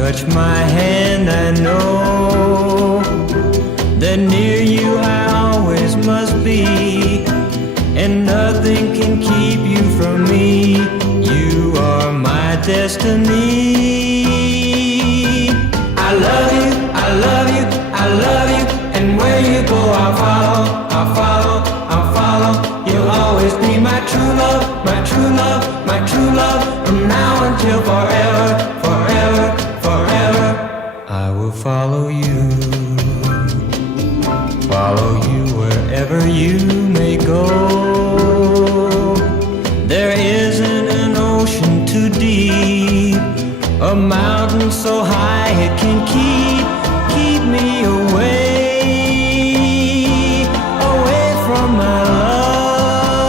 touch my hand, I know that near you I always must be, and nothing can keep you from me. You are my destiny. I love you, I love you, I love you, and where you go I'll follow, I'll follow, I'll follow. You'll always be my true love, my true love, my true love, from now until forever, forever, forever. I will follow you wherever you may go. There isn't an ocean too deep, a mountain so high it can keep me away from my love.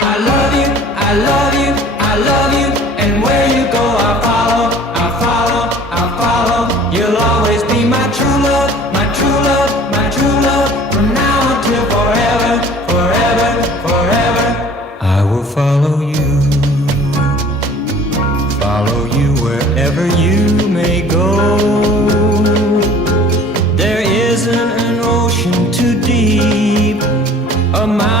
I love you, I love you, I love you, and where you go I'll follow, I'll follow, I'll follow. You'll always be my true love, my true love, my true love, from now until forever, forever, forever. I will follow you wherever you may go. There isn't an ocean too deep, a mountain